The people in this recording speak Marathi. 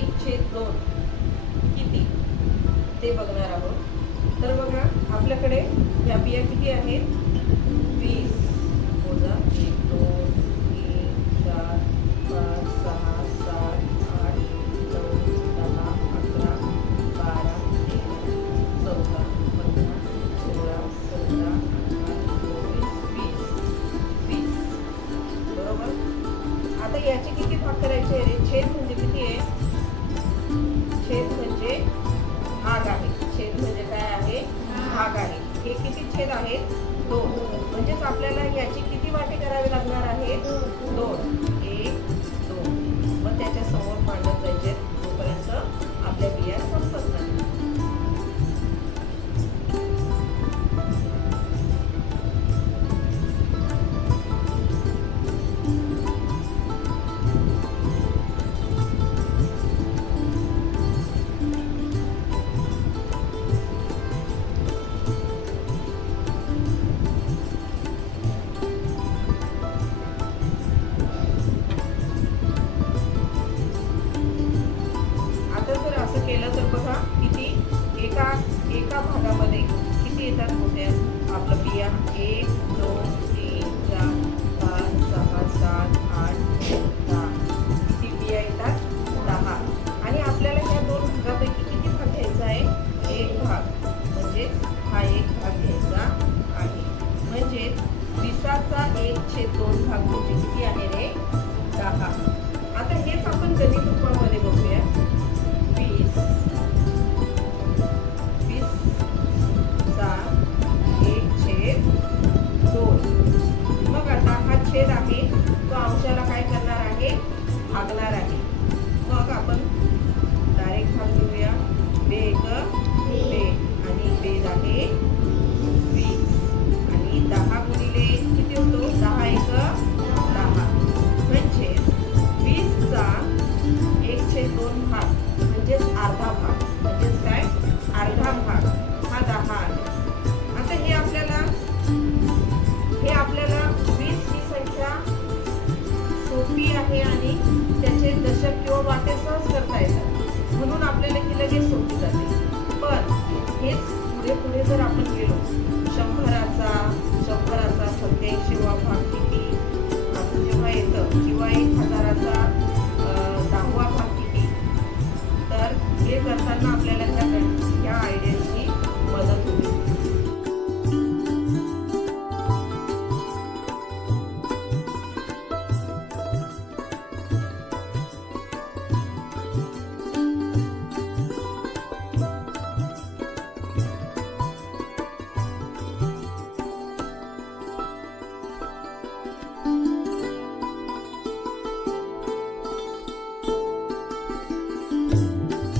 दोन. किती? ते बघणार आहोत. तर बघा आपल्याकडे ह्या बिया किती आहेत? वीस. मोजा एक दोन तीन चार पाच सहा सात आठ नऊ दहा अकरा बारा तेरा चौदा पंधरा सोळा सतरा अठरा वीस. वीस. बरोबर? आता याचे किती भाग करायचे? रे छेद म्हणजे किती आहे? छेद म्हणजे भाग आहे. छेद म्हणजे काय आहे? भाग आहे. हे किती छेद आहेत? दोन. म्हणजेच आपल्याला याची येतात मोठ्या. आपलं बिया. एक दोन तीन चार पाच सहा सात आठ दहा. किती बिया येतात? दहा. आणि आपल्याला ह्या दोन भागापैकी किती भाग घ्यायचा आहे? एक भाग. म्हणजे हा एक भाग घ्यायचा आहे. म्हणजेच विसाचा एक छेद दोन भाग म्हणजे किती आहे रे? दहा. आता हेच आपण गणित भागणार आहे. मग आपण डायरेक्ट भाग घेऊया. बे एक लक्षात किंवा वाटे सहज करता येतात. म्हणून आपल्याला ही लगेच सोपी जाते. पण हेच पुढे पुढे जर आपण गेलो